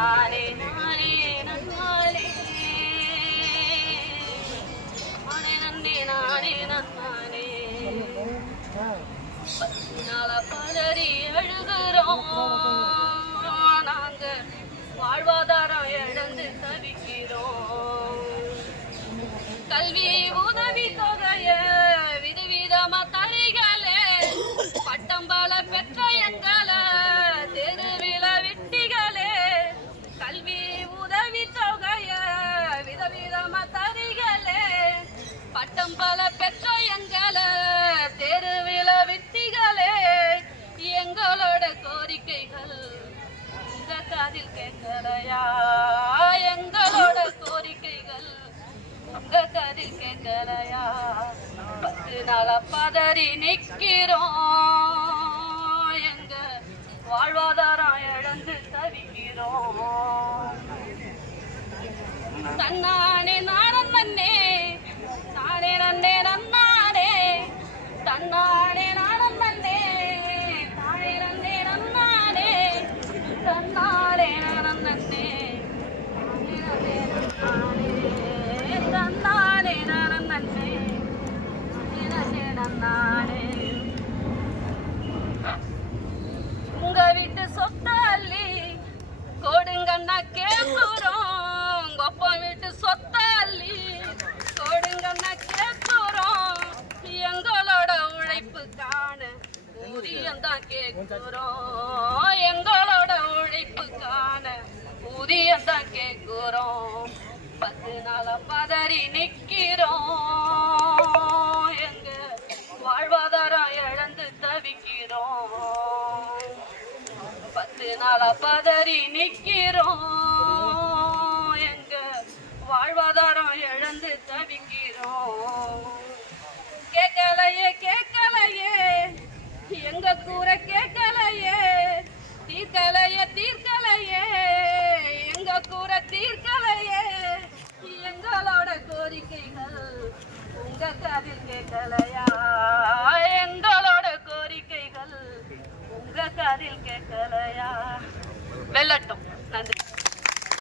நானே நானே நன்னானே நானே நன்னே நானே நன்னானே நாள பதறி எழுகிறோம் நாங்க வாழ்வாதாரம் இழந்து தவிக்கிறோம் கல்வி உதவி தொகைய விதவிதமா தழிகளே பட்டம்பல பெற்ற எங்களை தெருவில விட்டிகளே கல்வி உதவி தொகைய விதவிதமா தழிகளே பட்டம்பல பெற்ற எங்களை தெருவில விட்டிகளே எங்களோட கோரிக்கைகள் உங்க காதில் கேட்கலையா எங்களோட கோரிக்கைகள் உங்க காதில் கேட்கலையா 10 நாளா பதறி நிக்கிறோம் எங்க வாழ்வாதாரம் இழந்து தவிக்கிறோம் தன்னானே நானும் நன்னே நானே நன்னே நன்னானே தன்னானே நானும் நன்னே தானே நன்னே நன்னானே தன்னானே நானும் நன்னே நானே நன்னே தன்னானே நானும் நன்னே நன்னே நன்னானே உங்க வீட்டு சொத்தை அள்ளி கொடுங்கண்ணா கேட்குறோம் கொப்பம் வீட்டு சொத்தை அள்ளி கொடுங்கண்ணா கேட்குறோம் எங்களோட உழைப்புக்கான ஊதியம் தான் கேட்குறோம் எங்களோட உழைப்புக்கான ஊதியம் தான் கேட்குறோம் 10 நாளா பதறி நிக்கிறோம் எங்க வாழ்வாதாரம் இழந்து தவிக்கிறோம் 10 நாளா பதறி நிக்கிறோம் எங்க வாழ்வாதாரம் இழந்து தவிக்கிறோம் கேட்கலையே கேட்கலையே எங்க கூரை கேட்கலையே தீர்க்கலையே தீர்க்கலையே எங்க கூரை தீர்க்கலையே எங்களோட கோரிக்கைகள் உங்க காதில் கேட்கலையா எங்களோட கோரிக்கைகள் உங்க காதில் கேட்கலையா வெல்லட்டும் நன்றி